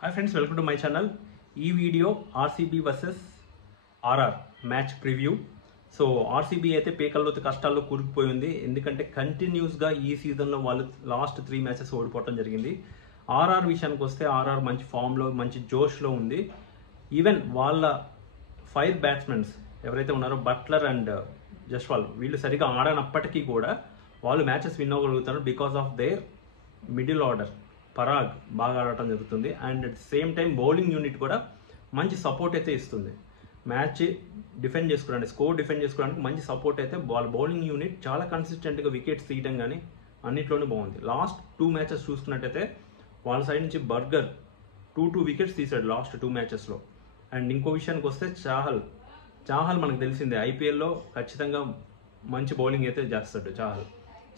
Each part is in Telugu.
Hi friends, welcome to my channel. ఈ video RCB versus RR match preview. So RCB అయితే పేకల్లోతి కష్టాల్లో కూరుకుపోయింది. ఎందుకంటే కంటిన్యూస్గా ఈ సీజన్లో వాళ్ళు లాస్ట్ 3 మ్యాచెస్ ఓడిపోవడం జరిగింది. ఆర్ఆర్ విషయానికి వస్తే ఆర్ఆర్ మంచి ఫామ్లో మంచి జోష్లో ఉంది. ఈవెన్ వాళ్ళ 5 బ్యాట్స్మెన్స్ ఎవరైతే ఉన్నారో బట్లర్ అండ్ జస్వాల్ వీళ్ళు సరిగా ఆడనప్పటికీ కూడా వాళ్ళు మ్యాచెస్ విన్ అవ్వగలుగుతారు because of their middle order. Parag బాగా ఆడటం జరుగుతుంది and at same time bowling unit కూడా మంచి సపోర్ట్ అయితే ఇస్తుంది. మ్యాచ్ డిఫెండ్ చేసుకోవడానికి స్కోర్ డిఫెండ్ చేసుకోవడానికి మంచి సపోర్ట్ అయితే వాళ్ళ బౌలింగ్ యూనిట్ చాలా కన్సిస్టెంట్గా వికెట్స్ తీయడం కానీ అన్నిట్లోనే బాగుంది. లాస్ట్ 2 మ్యాచెస్ చూసుకున్నట్టయితే వాళ్ళ సైడ్ నుంచి బర్గర్ 2 వికెట్స్ తీశాడు లాస్ట్ 2 మ్యాచెస్లో. అండ్ ఇంకో విషయానికి వస్తే చాహల్ మనకు తెలిసిందే ఐపీఎల్లో ఖచ్చితంగా మంచి బౌలింగ్ అయితే చేస్తాడు.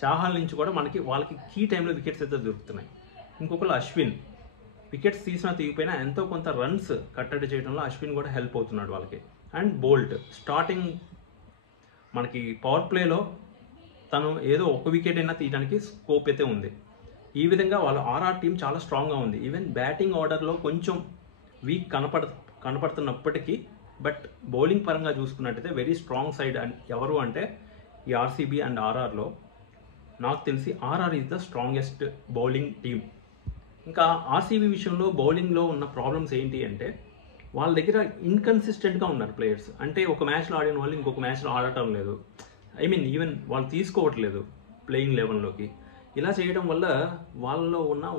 చాహల్ నుంచి కూడా వాళ్ళకి కీ టైంలో వికెట్స్ అయితే దొరుకుతున్నాయి. ఇంకొకరు అశ్విన్ వికెట్స్ తీసినా తీగిపోయినా ఎంతో కొంత రన్స్ కట్టడి చేయడంలో అశ్విన్ కూడా హెల్ప్ అవుతున్నాడు వాళ్ళకి. అండ్ బోల్ట్ స్టార్టింగ్ మనకి పవర్ ప్లేలో తను ఏదో 1 వికెట్ అయినా తీయడానికి స్కోప్ అయితే ఉంది. ఈ విధంగా వాళ్ళ ఆర్ఆర్ టీం చాలా స్ట్రాంగ్గా ఉంది. ఈవెన్ బ్యాటింగ్ ఆర్డర్లో కొంచెం వీక్ కనపడుతున్నప్పటికీ బట్ బౌలింగ్ పరంగా చూసుకున్నట్టయితే వెరీ స్ట్రాంగ్ సైడ్. అండ్ ఎవరు అంటే ఈ ఆర్సీబీ అండ్ ఆర్ఆర్లో నాకు తెలిసి RR is the strongest bowling team. ఇంకా ఆర్సీబీ విషయంలో బౌలింగ్లో ఉన్న ప్రాబ్లమ్స్ ఏంటి అంటే వాళ్ళ దగ్గర ఇన్కన్సిస్టెంట్గా ఉన్నారు ప్లేయర్స్. అంటే ఒక మ్యాచ్లో ఆడిన వాళ్ళు ఇంకొక మ్యాచ్లో ఆడటం లేదు. ఈవెన్ వాళ్ళు తీసుకోవట్లేదు ప్లేయింగ్ లెవెల్లోకి. ఇలా చేయడం వల్ల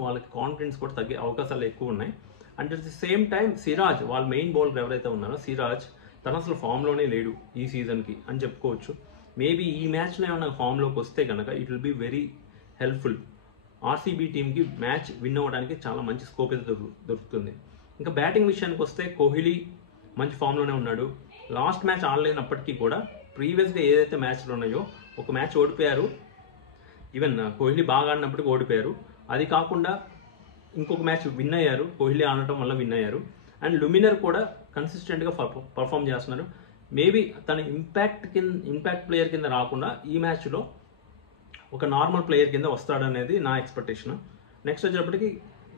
వాళ్ళకి కాన్ఫిడెన్స్ కూడా తగ్గే అవకాశాలు ఎక్కువ ఉన్నాయి. And at the same time Siraj వాళ్ళ మెయిన్ బౌలర్ ఎవరైతే ఉన్నారో సిరాజ్ తను అసలు ఫామ్లోనే లేడు ఈ సీజన్కి అని చెప్పుకోవచ్చు. మేబీ ఈ మ్యాచ్లో ఏమైనా ఫామ్లోకి వస్తే కనుక it will be very helpful. RCB టీంకి మ్యాచ్ విన్ అవ్వడానికి చాలా మంచి స్కోప్ అయితే దొరుకుతుంది. ఇంకా బ్యాటింగ్ విషయానికి వస్తే కోహ్లీ మంచి ఫామ్లోనే ఉన్నాడు. లాస్ట్ మ్యాచ్ ఆడలేనప్పటికీ కూడా ప్రీవియస్గా ఏదైతే మ్యాచ్లు ఉన్నాయో ఒక మ్యాచ్ ఓడిపోయారు. ఈవెన్ కోహ్లీ బాగా ఆడినప్పటికీ ఓడిపోయారు. అది కాకుండా ఇంకొక మ్యాచ్ విన్ అయ్యారు. కోహ్లీ ఆడటం వల్ల విన్ అయ్యారు. అండ్ లుమినర్ కూడా కన్సిస్టెంట్గా పర్ఫామ్ చేస్తున్నారు. మేబీ తన ఇంపాక్ట్ ప్లేయర్ కింద రాకుండా ఈ మ్యాచ్లో ఒక నార్మల్ ప్లేయర్ కింద వస్తాడనేది నా ఎక్స్పెక్టేషన్. నెక్స్ట్ వచ్చేటప్పటికి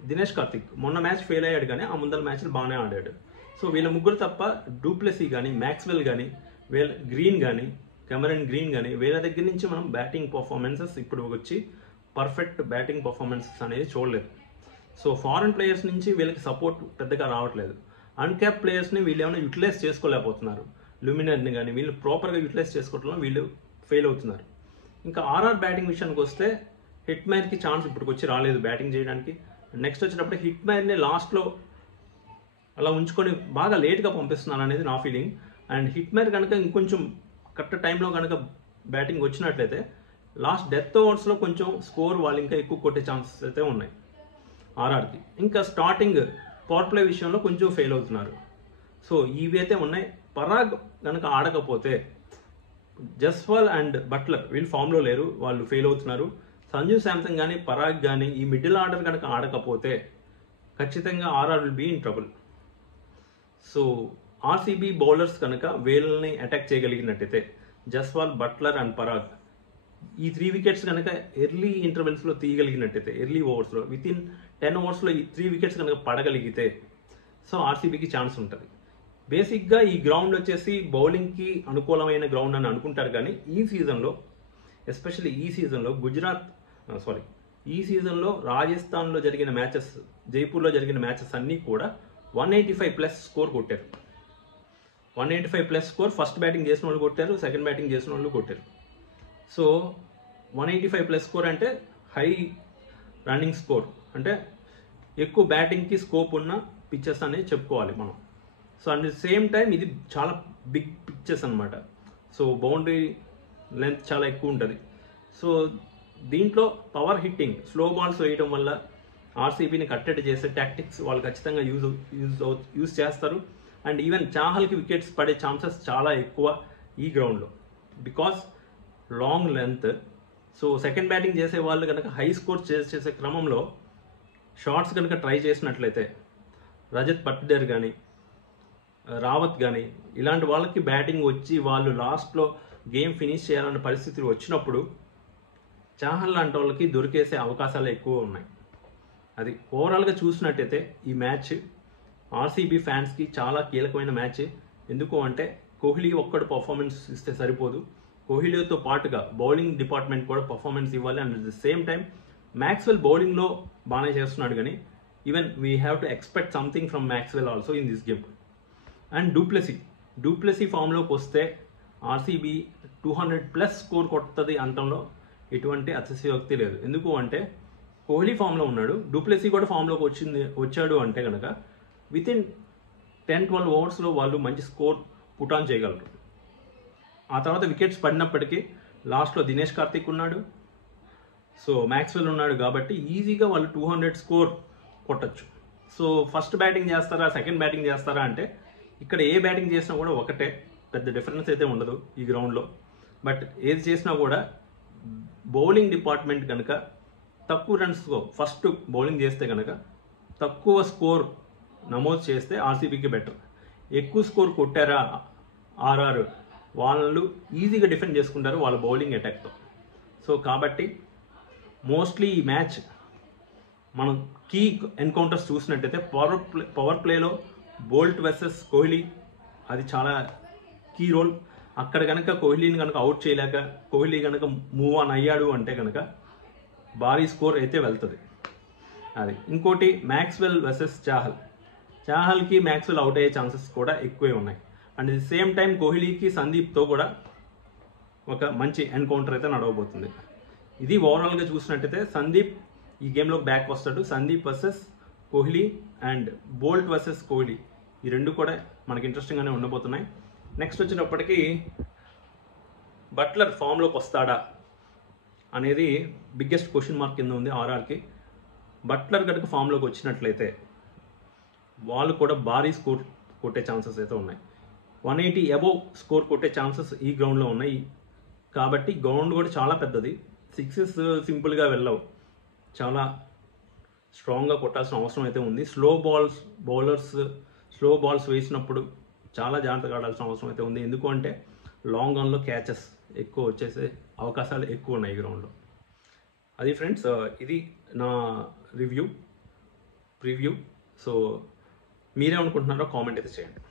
దినేష్ కార్తిక్ మొన్న మ్యాచ్ ఫెయిల్ అయ్యాడు కానీ ఆ ముందర మ్యాచ్లు బాగానే ఆడాడు. సో వీళ్ళ ముగ్గురు తప్ప డూప్లెసీ కానీ మ్యాక్స్వెల్ కానీ కెమెరన్ గ్రీన్ కానీ వీళ్ళ దగ్గర నుంచి మనం బ్యాటింగ్ పర్ఫార్మెన్సెస్ ఇప్పుడు వచ్చి పర్ఫెక్ట్ బ్యాటింగ్ పర్ఫార్మెన్సెస్ అనేది చూడలేదు. సో ఫారెన్ ప్లేయర్స్ నుంచి వీళ్ళకి సపోర్ట్ పెద్దగా రావట్లేదు. అన్క్యాప్ ప్లేయర్స్ని వీళ్ళు ఏమైనా యూటిలైజ్ చేసుకోలేకపోతున్నారు. లుమినర్ని కానీ వీళ్ళు ప్రాపర్గా యూటిలైజ్ చేసుకోవడంలో వీళ్ళు ఫెయిల్ అవుతున్నారు. ఇంకా ఆర్ఆర్ బ్యాటింగ్ విషయానికి వస్తే హిట్ మ్యాన్కి ఛాన్స్ ఇప్పటికి వచ్చి రాలేదు బ్యాటింగ్ చేయడానికి. నెక్స్ట్ వచ్చేటప్పుడు హిట్ మ్యాన్ని లాస్ట్లో అలా ఉంచుకొని బాగా లేట్గా పంపిస్తున్నారు అనేది నా ఫీలింగ్. అండ్ హిట్ మ్యాన్ కనుక ఇంకొంచెం కరెక్ట్ టైంలో కనుక బ్యాటింగ్ వచ్చినట్లయితే లాస్ట్ డెత్ ఓవర్స్లో కొంచెం స్కోర్ వాళ్ళు ఇంకా ఎక్కువ కొట్టే ఛాన్సెస్ అయితే ఉన్నాయి ఆర్ఆర్కి. ఇంకా స్టార్టింగ్ పవర్ ప్లే విషయంలో కొంచెం ఫెయిల్ అవుతున్నారు. సో ఇవి అయితే ఉన్నాయి. పరాగ్ కనుక ఆడకపోతే జస్వాల్ అండ్ బట్లర్ వీళ్ళు ఫామ్లో లేరు, వాళ్ళు ఫెయిల్ అవుతున్నారు. సంజు శాంసన్ కానీ పరాగ్ కానీ ఈ మిడిల్ ఆర్డర్ కనుక ఆడకపోతే ఖచ్చితంగా RR will be in trouble. So RCB bowlers కనుక వీళ్ళని అటాక్ చేయగలిగినట్టయితే జస్వాల్ బట్లర్ అండ్ పరాగ్ ఈ 3 వికెట్స్ కనుక ఎర్లీ ఇంటర్వెల్స్లో తీయగలిగినట్టయితే ఎర్లీ ఓవర్స్లో వితిన్ 10 ఓవర్స్లో ఈ 3 వికెట్స్ కనుక పడగలిగితే సో ఆర్సీబీకి ఛాన్స్ ఉంటుంది. బేసిక్గా ఈ గ్రౌండ్ వచ్చేసి బౌలింగ్కి అనుకూలమైన గ్రౌండ్ అని అనుకుంటారు కానీ ఈ సీజన్లో ఎస్పెషల్లీ ఈ సీజన్లో రాజస్థాన్లో జరిగిన మ్యాచెస్ జైపూర్లో జరిగిన మ్యాచెస్ అన్నీ కూడా 185+ స్కోర్ కొట్టారు. 185+ స్కోర్ ఫస్ట్ బ్యాటింగ్ చేసిన వాళ్ళు కొట్టారు, సెకండ్ బ్యాటింగ్ చేసిన వాళ్ళు కొట్టారు. సో 185+ స్కోర్ అంటే హై రన్నింగ్ స్కోర్, అంటే ఎక్కువ బ్యాటింగ్కి స్కోప్ ఉన్న పిచ్చెస్ అనేది చెప్పుకోవాలి మనం. So at the same time ఇది చాలా బిగ్ పిచ్చెస్ అనమాట. సో బౌండరీ లెంత్ చాలా ఎక్కువ ఉంటుంది. సో దీంట్లో పవర్ హిట్టింగ్ స్లో బాల్స్ వేయడం వల్ల ఆర్సీబీని కట్టడి చేసే టాక్టిక్స్ వాళ్ళు ఖచ్చితంగా యూజ్ చేస్తారు. అండ్ ఈవెన్ చాహల్కి వికెట్స్ పడే ఛాన్సెస్ చాలా ఎక్కువ ఈ గ్రౌండ్లో because long length. So second batting చేసే వాళ్ళు కనుక హై స్కోర్ చేసే క్రమంలో షార్ట్స్ కనుక ట్రై చేసినట్లయితే రజత్ పట్టిడర్ కానీ రావత్ కానీ ఇలాంటి వాళ్ళకి బ్యాటింగ్ వచ్చి వాళ్ళు లాస్ట్లో గేమ్ ఫినిష్ చేయాలన్న పరిస్థితులు వచ్చినప్పుడు చాహల్ లాంటి వాళ్ళకి దొరికేసే అవకాశాలు ఎక్కువ ఉన్నాయి. అది ఓవరాల్గా చూసినట్టయితే ఈ మ్యాచ్ ఆర్సీబీ ఫ్యాన్స్కి చాలా కీలకమైన మ్యాచ్. ఎందుకు అంటే కోహ్లీ ఒక్కడు పర్ఫార్మెన్స్ ఇస్తే సరిపోదు, కోహ్లీతో పాటుగా బౌలింగ్ డిపార్ట్మెంట్ కూడా పర్ఫార్మెన్స్ ఇవ్వాలి. And at the same time Maxwell బౌలింగ్లో బాగానే చేస్తున్నాడు, కానీ even we have to expect something from Maxwell also in this game. And du Plessis ఫామ్లోకి వస్తే ఆర్సీబీ 200+ స్కోర్ కొడుతుంది అనటంలో ఎటువంటి అతిశయోక్తి లేదు. ఎందుకు అంటే కోహ్లీ ఫామ్లో ఉన్నాడు, డూప్లెసీ కూడా ఫామ్లోకి వచ్చాడు అంటే కనుక వితిన్ 10-12 ఓవర్స్లో వాళ్ళు మంచి స్కోర్ పుట్ ఆన్ చేయగలరు. ఆ తర్వాత వికెట్స్ పడినప్పటికీ లాస్ట్లో దినేష్ కార్తిక్ ఉన్నాడు, సో మ్యాక్స్వెల్ ఉన్నాడు, కాబట్టి ఈజీగా వాళ్ళు 200 స్కోర్ కొట్టచ్చు. సో ఫస్ట్ బ్యాటింగ్ చేస్తారా, సెకండ్ బ్యాటింగ్ చేస్తారా అంటే ఇక్కడ ఏ బ్యాటింగ్ చేసినా కూడా ఒకటే, పెద్ద డిఫరెన్స్ అయితే ఉండదు ఈ గ్రౌండ్లో. బట్ ఏది చేసినా కూడా బౌలింగ్ డిపార్ట్మెంట్ కనుక తక్కువ రన్స్తో ఫస్ట్ బౌలింగ్ చేస్తే కనుక తక్కువ స్కోర్ నమోదు చేస్తే ఆర్సీబీకి బెటర్. ఎక్కువ స్కోర్ కొట్టారా ఆర్ఆర్, వాళ్ళు ఈజీగా డిఫెండ్ చేసుకుంటారు వాళ్ళ బౌలింగ్ అటాక్తో. సో కాబట్టి మోస్ట్లీ ఈ మ్యాచ్ మనం కీ ఎన్కౌంటర్స్ చూసినట్టయితే పవర్ ప్లేలో బోల్ట్ వర్సెస్ కోహ్లీ, అది చాలా కీ రోల్. అక్కడ కనుక కోహ్లీని కనుక అవుట్ చేయలేక కోహ్లీ కనుక మూవ్ ఆన్ అయ్యాడు అంటే కనుక భారీ స్కోర్ అయితే వెళ్తుంది. అది ఇంకోటి మ్యాక్స్వెల్ వర్సెస్ చాహల్కి మ్యాక్స్వెల్ అవుట్ అయ్యే ఛాన్సెస్ కూడా ఎక్కువే ఉన్నాయి. అండ్ ది సేమ్ టైం కోహ్లీకి సందీప్తో కూడా ఒక మంచి ఎన్కౌంటర్ అయితే నడవబోతుంది. ఇది ఓవరాల్గా చూసినట్టయితే సందీప్ ఈ గేమ్లోకి బ్యాక్ వస్తాడు. Sandeep versus Kohli and Boult versus Kohli, ఈ రెండు కూడా మనకి ఇంట్రెస్టింగ్గానే ఉండబోతున్నాయి. నెక్స్ట్ వచ్చేటప్పటికి బట్లర్ ఫామ్లోకి వస్తాడా అనేది బిగ్గెస్ట్ క్వశ్చన్ మార్క్ కింద ఉంది ఆర్ఆర్కి. బట్లర్ కనుక ఫామ్లోకి వచ్చినట్లయితే వాళ్ళు కూడా భారీ స్కోర్ కొట్టే ఛాన్సెస్ అయితే ఉన్నాయి. 180 అబోవ్ స్కోర్ కొట్టే ఛాన్సెస్ ఈ గ్రౌండ్లో ఉన్నాయి. కాబట్టి గ్రౌండ్ కూడా చాలా పెద్దది, సిక్సెస్ సింపుల్గా వెళ్ళవు, చాలా స్ట్రాంగ్గా కొట్టాల్సిన అవసరం అయితే ఉంది. బౌలర్స్ స్లో బాల్స్ వేసినప్పుడు చాలా జాగ్రత్తగా ఆడాల్సిన అవసరం అయితే ఉంది. ఎందుకు అంటే లాంగ్ ఆన్లో క్యాచెస్ ఎక్కువ వచ్చేసే అవకాశాలు ఎక్కువ ఉన్నాయి ఈ గ్రౌండ్లో. అది ఫ్రెండ్స్, ఇది నా ప్రివ్యూ. సో మీరేమనుకుంటున్నారో కామెంట్ అయితే చేయండి.